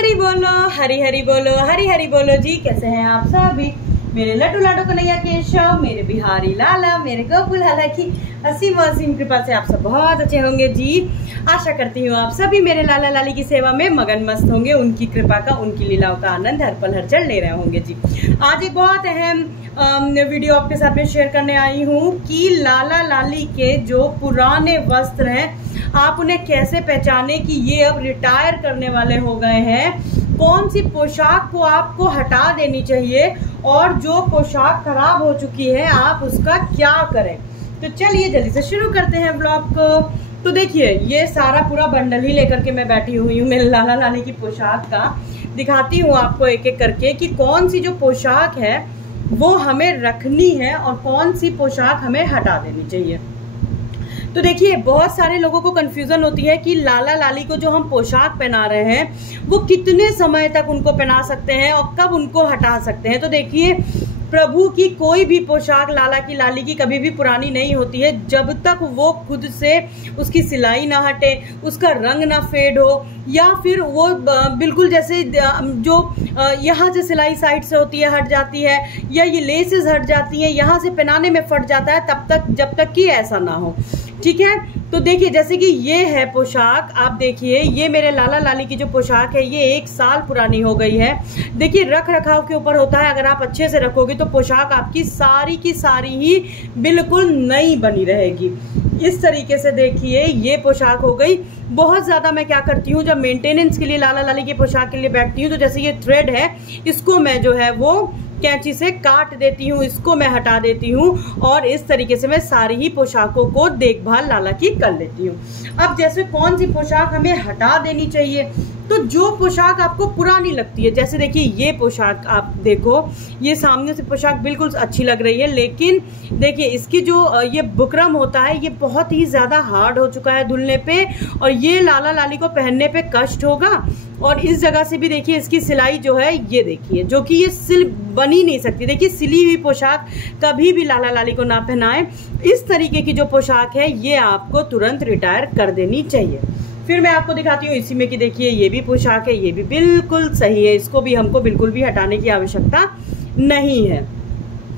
हरी बोलो, हरी हरी बोलो, हरी हरी बोलो जी। कैसे हैं आप सभी मेरे लड्डू लाडो कन्हैया केशव, मेरे बिहारी लाला, मेरे गोकुल लाला की असीम असीम कृपा से आप सब बहुत अच्छे होंगे जी। आशा करती हूँ आप सभी मेरे लाला लाली की सेवा में मगन मस्त होंगे, उनकी कृपा का, उनकी लीलाओं का आनंद हर पल हर चढ़ ले रहे होंगे जी। आज एक बहुत अहम वीडियो आपके साथ में शेयर करने आई हूँ कि लाला लाली के जो पुराने वस्त्र हैं आप उन्हें कैसे पहचाने कि ये अब रिटायर करने वाले हो गए हैं। कौन सी पोशाक को आपको हटा देनी चाहिए और जो पोशाक खराब हो चुकी है आप उसका क्या करें। तो चलिए जल्दी से शुरू करते हैं ब्लॉग को। तो देखिए ये सारा पूरा बंडल ही लेकर के मैं बैठी हुई हूँ मेरे लाला लाली की पोशाक का। दिखाती हूँ आपको एक एक करके कि कौन सी जो पोशाक है वो हमें रखनी है और कौन सी पोशाक हमें हटा देनी चाहिए। तो देखिए बहुत सारे लोगों को कंफ्यूजन होती है कि लाला लाली को जो हम पोशाक पहना रहे हैं वो कितने समय तक उनको पहना सकते हैं और कब उनको हटा सकते हैं। तो देखिए प्रभु की कोई भी पोशाक लाला की लाली की कभी भी पुरानी नहीं होती है जब तक वो खुद से उसकी सिलाई ना हटे, उसका रंग ना फेड हो, या फिर वो बिल्कुल जैसे जो यहाँ से सिलाई साइड से होती है हट जाती है, या ये लेसेस हट जाती हैं, यहाँ से पहनाने में फट जाता है, तब तक जब तक कि ऐसा ना हो। ठीक है, तो देखिए जैसे कि ये है पोशाक, आप देखिए ये मेरे लाला लाली की जो पोशाक है ये 1 साल पुरानी हो गई है। देखिए रख रखाव के ऊपर होता है, अगर आप अच्छे से रखोगे तो पोशाक आपकी सारी की सारी ही बिल्कुल नई बनी रहेगी। इस तरीके से देखिए ये पोशाक हो गई। बहुत ज्यादा मैं क्या करती हूँ जब मेंटेनेंस के लिए लाला लाली की पोशाक के लिए बैठती हूँ तो जैसे ये थ्रेड है इसको मैं जो है वो कैंची से काट देती हूँ, इसको मैं हटा देती हूँ और इस तरीके से मैं सारी ही पोशाकों को देखभाल लाला की कर लेती हूँ। अब जैसे कौन सी पोशाक हमें हटा देनी चाहिए, तो जो पोशाक आपको पुरानी लगती है, जैसे देखिए ये पोशाक आप देखो, ये सामने से पोशाक बिल्कुल अच्छी लग रही है, लेकिन देखिए इसकी जो ये बुकरम होता है ये बहुत ही ज्यादा हार्ड हो चुका है धुलने पे और ये लाला लाली को पहनने पे कष्ट होगा। और इस जगह से भी देखिए इसकी सिलाई जो है ये देखिए, जो कि ये सिल बन ही नहीं सकती। देखिए सिली हुई पोशाक कभी भी लाला लाली को ना पहनाएं। इस तरीके की जो पोशाक है ये आपको तुरंत रिटायर कर देनी चाहिए। फिर मैं आपको दिखाती हूँ इसी में कि देखिए ये भी पोशाक है, ये भी बिल्कुल सही है, इसको भी हमको बिल्कुल भी हटाने की आवश्यकता नहीं है।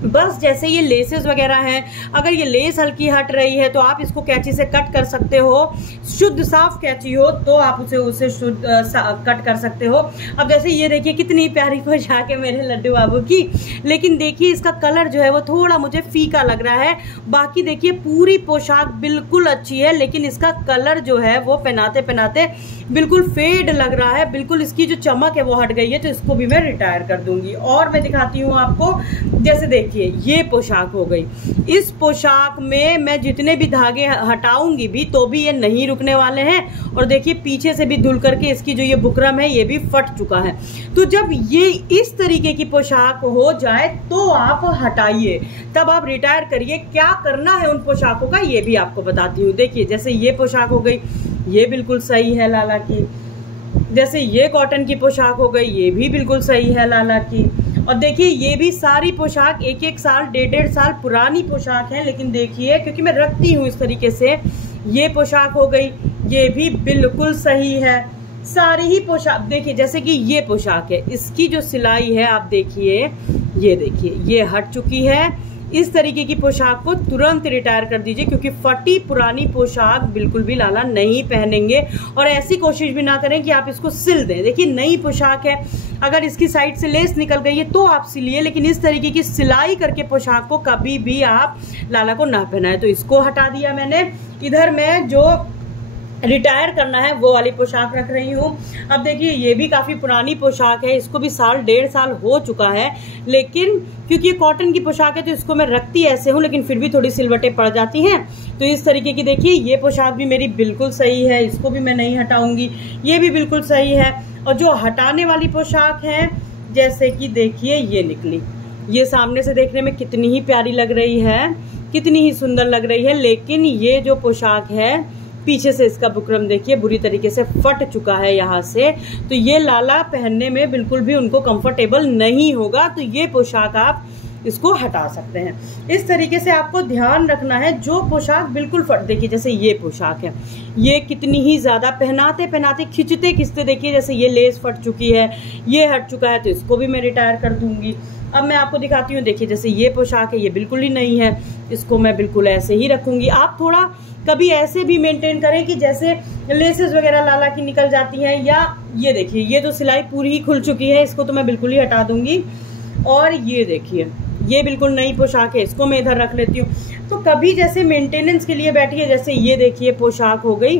बस जैसे ये लेसेस वगैरह हैं, अगर ये लेस हल्की हट रही है तो आप इसको कैंची से कट कर सकते हो। शुद्ध साफ कैंची हो तो आप उसे शुद्ध कट कर सकते हो। अब जैसे ये देखिए कितनी प्यारी पोशाक है मेरे लड्डू बाबू की, लेकिन देखिए इसका कलर जो है वो थोड़ा मुझे फीका लग रहा है। बाकी देखिए पूरी पोशाक बिल्कुल अच्छी है, लेकिन इसका कलर जो है वो पहनाते पहनाते बिल्कुल फेड लग रहा है, बिल्कुल इसकी जो चमक है वो हट गई है, तो इसको भी मैं रिटायर कर दूंगी। और मैं दिखाती हूँ आपको, जैसे देखिए ये पोशाक हो गई। इस पोशाक में मैं जितने भी धागे हटाऊंगी भी तो भी ये नहीं रुकने वाले हैं। और देखिए पीछे से भी धुल करके इसकी जो ये बुकरम है ये भी फट चुका है। तो जब ये इस तरीके की पोशाक हो जाए तो आप हटाइए, तब आप रिटायर करिए। क्या करना है उन पोशाकों का ये भी आपको बताती हूँ। देखिए जैसे ये पोशाक हो गई, ये बिल्कुल सही है लाला की। जैसे ये कॉटन की पोशाक हो गई, ये भी बिल्कुल सही है लाला की। और देखिए ये भी सारी पोशाक 1-1 साल 1.5 साल पुरानी पोशाक है, लेकिन देखिए क्योंकि मैं रखती हूँ इस तरीके से। ये पोशाक हो गई, ये भी बिल्कुल सही है। सारी ही पोशाक देखिए, जैसे कि ये पोशाक है, इसकी जो सिलाई है आप देखिए, ये देखिए ये हट चुकी है। इस तरीके की पोशाक को तुरंत रिटायर कर दीजिए, क्योंकि फटी पुरानी पोशाक बिल्कुल भी लाला नहीं पहनेंगे। और ऐसी कोशिश भी ना करें कि आप इसको सिल दें। देखिए नई पोशाक है, अगर इसकी साइड से लेस निकल गई है तो आप सिलिए, लेकिन इस तरीके की सिलाई करके पोशाक को कभी भी आप लाला को ना पहनाएं। तो इसको हटा दिया मैंने। इधर मैं जो रिटायर करना है वो वाली पोशाक रख रही हूँ। अब देखिए ये भी काफी पुरानी पोशाक है, इसको भी 1.5 साल हो चुका है, लेकिन क्योंकि ये कॉटन की पोशाक है तो इसको मैं रखती ऐसे हूँ, लेकिन फिर भी थोड़ी सिलवटें पड़ जाती हैं। तो इस तरीके की देखिए ये पोशाक भी मेरी बिल्कुल सही है, इसको भी मैं नहीं हटाऊंगी, ये भी बिल्कुल सही है। और जो हटाने वाली पोशाक है, जैसे कि देखिए ये निकली, ये सामने से देखने में कितनी ही प्यारी लग रही है, कितनी ही सुंदर लग रही है, लेकिन ये जो पोशाक है पीछे से इसका बुकरम देखिए बुरी तरीके से फट चुका है यहाँ से। तो ये लाला पहनने में बिल्कुल भी उनको कंफर्टेबल नहीं होगा। तो ये पोशाक आप इसको हटा सकते हैं। इस तरीके से आपको ध्यान रखना है। जो पोशाक बिल्कुल फट, देखिए जैसे ये पोशाक है, ये कितनी ही ज़्यादा पहनाते पहनाते खिंचते खिंचते, देखिए जैसे ये लेस फट चुकी है, ये हट चुका है, तो इसको भी मैं रिटायर कर दूंगी। अब मैं आपको दिखाती हूँ, देखिए जैसे ये पोशाक है, ये बिल्कुल ही नहीं है, इसको मैं बिल्कुल ऐसे ही रखूंगी। आप थोड़ा कभी ऐसे भी मेंटेन करें कि जैसे लेसेस वगैरह लाला की निकल जाती हैं, या ये देखिए ये तो सिलाई पूरी ही खुल चुकी है, इसको तो मैं बिल्कुल ही हटा दूंगी। और ये देखिए ये बिल्कुल नई पोशाक है, इसको मैं इधर रख लेती हूँ। तो कभी जैसे मेंटेनेंस के लिए बैठिए, जैसे ये देखिए पोशाक हो गई,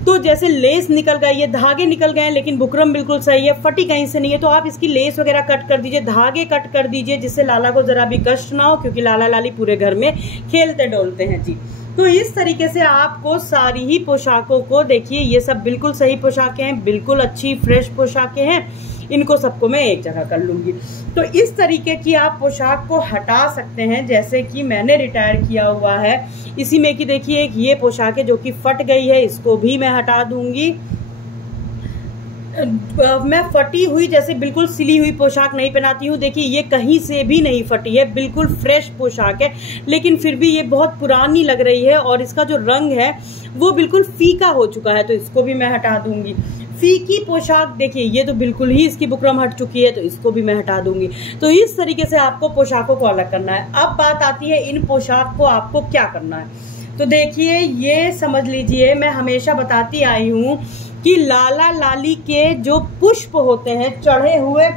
तो जैसे लेस निकल गई, ये धागे निकल गए हैं, लेकिन बुकरम बिल्कुल सही है, फटी कहीं से नहीं है, तो आप इसकी लेस वगैरह कट कर दीजिए, धागे कट कर दीजिए, जिससे लाला को जरा भी कष्ट ना हो, क्योंकि लाला लाली पूरे घर में खेलते डोलते हैं जी। तो इस तरीके से आपको सारी ही पोशाकों को, देखिए ये सब बिल्कुल सही पोशाकें हैं, बिल्कुल अच्छी फ्रेश पोशाकें हैं, इनको सबको मैं एक जगह कर लूंगी। तो इस तरीके की आप पोशाक को हटा सकते हैं, जैसे कि मैंने रिटायर किया हुआ है। इसी में कि देखिए एक ये पोशाक है जो कि फट गई है, इसको भी मैं हटा दूंगी। मैं फटी हुई, जैसे बिल्कुल सिली हुई पोशाक नहीं पहनाती हूँ। देखिए ये कहीं से भी नहीं फटी है, बिल्कुल फ्रेश पोशाक है, लेकिन फिर भी ये बहुत पुरानी लग रही है और इसका जो रंग है वो बिल्कुल फीका हो चुका है, तो इसको भी मैं हटा दूंगी। फीकी पोशाक, देखिए ये तो बिल्कुल ही इसकी बुकरम हट चुकी है, तो इसको भी मैं हटा दूंगी। तो इस तरीके से आपको पोशाकों को अलग करना है। अब बात आती है इन पोशाक को आपको क्या करना है। तो देखिए ये समझ लीजिए, मैं हमेशा बताती आई हूँ कि लाला लाली के जो पुष्प होते हैं चढ़े हुए,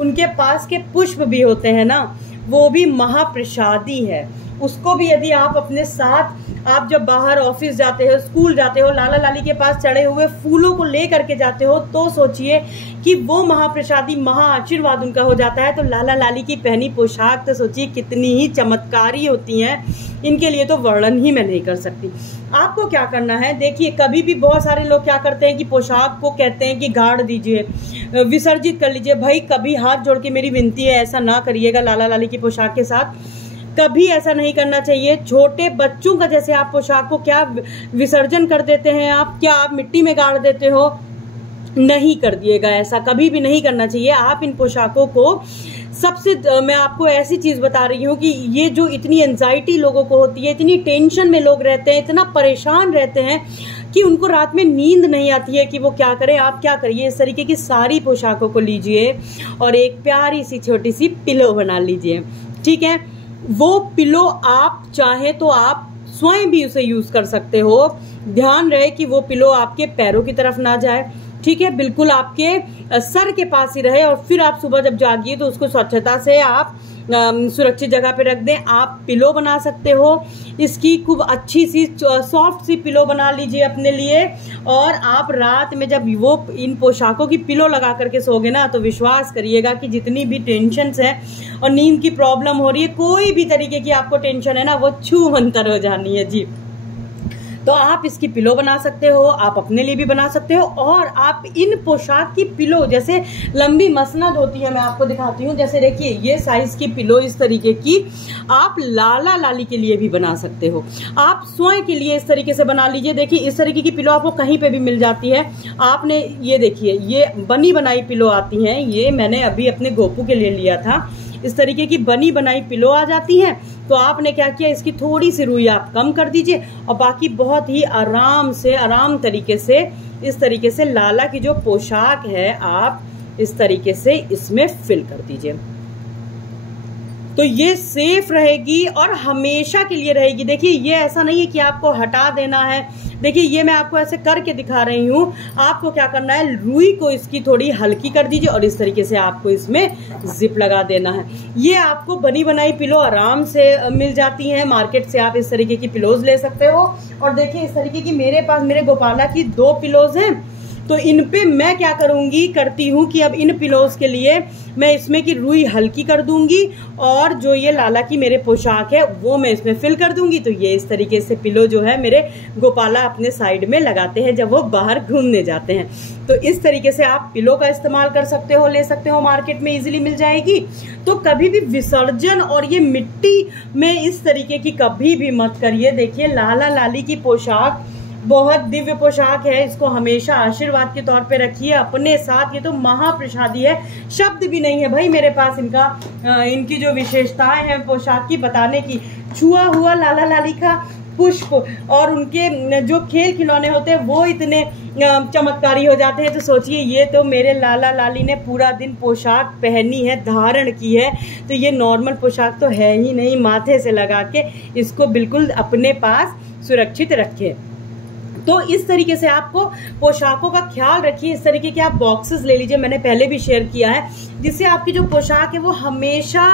उनके पास के पुष्प भी होते हैं ना, वो भी महाप्रसादी है। उसको भी यदि आप अपने साथ, आप जब बाहर ऑफिस जाते हो, स्कूल जाते हो, लाला लाली के पास चढ़े हुए फूलों को ले करके जाते हो, तो सोचिए कि वो महाप्रसादी, महा आशीर्वाद उनका हो जाता है। तो लाला लाली की पहनी पोशाक तो सोचिए कितनी ही चमत्कारी होती हैं, इनके लिए तो वर्णन ही मैं नहीं कर सकती। आपको क्या करना है, देखिए कभी भी बहुत सारे लोग क्या करते हैं कि पोशाक को कहते हैं कि गाड़ दीजिए, विसर्जित कर लीजिए। भाई कभी हाथ जोड़ के मेरी विनती है, ऐसा ना करिएगा लाला लाली की पोशाक के साथ, कभी ऐसा नहीं करना चाहिए। छोटे बच्चों का जैसे आप पोशाक को क्या विसर्जन कर देते हैं, आप क्या आप मिट्टी में गाड़ देते हो, नहीं कर दिएगा, ऐसा कभी भी नहीं करना चाहिए। आप इन पोशाकों को, सबसे मैं आपको ऐसी चीज बता रही हूँ कि ये जो इतनी एंजाइटी लोगों को होती है, इतनी टेंशन में लोग रहते हैं, इतना परेशान रहते हैं कि उनको रात में नींद नहीं आती है कि वो क्या करें। आप क्या करिए, इस तरीके की सारी पोशाकों को लीजिए और एक प्यारी सी छोटी सी पिलो बना लीजिए, ठीक है। वो पिलो आप चाहे तो आप स्वयं भी उसे यूज कर सकते हो। ध्यान रहे कि वो पिलो आपके पैरों की तरफ ना जाए, ठीक है, बिल्कुल आपके सर के पास ही रहे। और फिर आप सुबह जब जागिए तो उसको स्वच्छता से आप सुरक्षित जगह पे रख दें। आप पिलो बना सकते हो, इसकी खूब अच्छी सी सॉफ्ट सी पिलो बना लीजिए अपने लिए। और आप रात में जब वो इन पोशाकों की पिलो लगा करके सोगे ना, तो विश्वास करिएगा कि जितनी भी टेंशन है और नींद की प्रॉब्लम हो रही है, कोई भी तरीके की आपको टेंशन है ना, वो छू मंतर हो जानी है जी। तो आप इसकी पिलो बना सकते हो, आप अपने लिए भी बना सकते हो। और आप इन पोशाक की पिलो, जैसे लंबी मसनद होती है, मैं आपको दिखाती हूँ। जैसे देखिए ये साइज की पिलो इस तरीके की आप लाला लाली के लिए भी बना सकते हो, आप स्वयं के लिए इस तरीके से बना लीजिए। देखिए इस तरीके की पिलो आपको कहीं पे भी मिल जाती है। आपने ये देखिए ये बनी बनाई पिलो आती हैं, ये मैंने अभी अपने गोपू के लिए लिया था। इस तरीके की बनी बनाई पिलो आ जाती हैं। तो आपने क्या किया, इसकी थोड़ी सी रुई आप कम कर दीजिए और बाकी बहुत ही आराम से, आराम तरीके से इस तरीके से लाला की जो पोशाक है आप इस तरीके से इसमें फिल कर दीजिए। तो ये सेफ रहेगी और हमेशा के लिए रहेगी। देखिए ये ऐसा नहीं है कि आपको हटा देना है। देखिए ये मैं आपको ऐसे करके दिखा रही हूँ। आपको क्या करना है, रुई को इसकी थोड़ी हल्की कर दीजिए और इस तरीके से आपको इसमें जिप लगा देना है। ये आपको बनी बनाई पिलो आराम से मिल जाती हैं, मार्केट से आप इस तरीके की पिलोज ले सकते हो। और देखिए इस तरीके की मेरे पास, मेरे गोपाला की 2 पिलोज हैं। तो इन पे मैं क्या करती हूँ कि अब इन पिलोज के लिए मैं इसमें की रुई हल्की कर दूंगी और जो ये लाला की मेरे पोशाक है वो मैं इसमें फिल कर दूंगी। तो ये इस तरीके से पिलो जो है मेरे गोपाला अपने साइड में लगाते हैं जब वो बाहर घूमने जाते हैं। तो इस तरीके से आप पिलो का इस्तेमाल कर सकते हो, ले सकते हो, मार्केट में इजीली मिल जाएगी। तो कभी भी विसर्जन और ये मिट्टी में इस तरीके की कभी भी मत करिए। देखिए लाला लाली की पोशाक बहुत दिव्य पोशाक है, इसको हमेशा आशीर्वाद के तौर पे रखिए अपने साथ। ये तो महाप्रसादी है, शब्द भी नहीं है भाई मेरे पास इनकी जो विशेषताएं हैं पोशाक की बताने की। छुआ हुआ लाला लाली का पुष्प और उनके जो खेल खिलौने होते हैं वो इतने चमत्कारी हो जाते हैं। तो सोचिए ये तो मेरे लाला लाली ने पूरा दिन पोशाक पहनी है, धारण की है, तो ये नॉर्मल पोशाक तो है ही नहीं। माथे से लगा के इसको बिल्कुल अपने पास सुरक्षित रखें। तो इस तरीके से आपको पोशाकों का ख्याल रखिए। इस तरीके के आप बॉक्सेस ले लीजिए, मैंने पहले भी शेयर किया है, जिससे आपकी जो पोशाक है वो हमेशा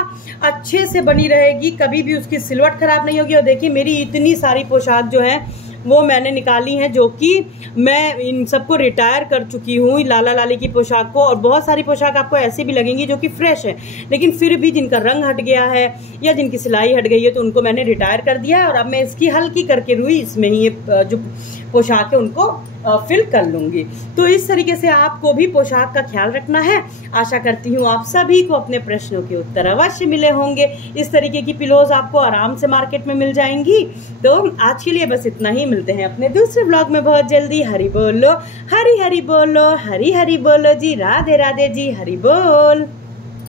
अच्छे से बनी रहेगी, कभी भी उसकी सिलवट खराब नहीं होगी। और देखिए मेरी इतनी सारी पोशाक जो है वो मैंने निकाली हैं, जो कि मैं इन सबको रिटायर कर चुकी हूँ, लाला लाली की पोशाक को। और बहुत सारी पोशाक आपको ऐसी भी लगेंगी जो कि फ्रेश है, लेकिन फिर भी जिनका रंग हट गया है या जिनकी सिलाई हट गई है तो उनको मैंने रिटायर कर दिया है। और अब मैं इसकी हल्की करके रुई इसमें ही ये जो पोशाक है उनको फिल कर लूंगी। तो इस तरीके से आपको भी पोशाक का ख्याल रखना है। आशा करती हूँ आप सभी को अपने प्रश्नों के उत्तर अवश्य मिले होंगे। इस तरीके की पिलोज आपको आराम से मार्केट में मिल जाएंगी। तो आज के लिए बस इतना ही, मिलते हैं अपने दूसरे ब्लॉग में बहुत जल्दी। हरि बोलो, हरि हरि बोलो, हरि हरि बोलो जी, राधे राधे जी, हरि बोल।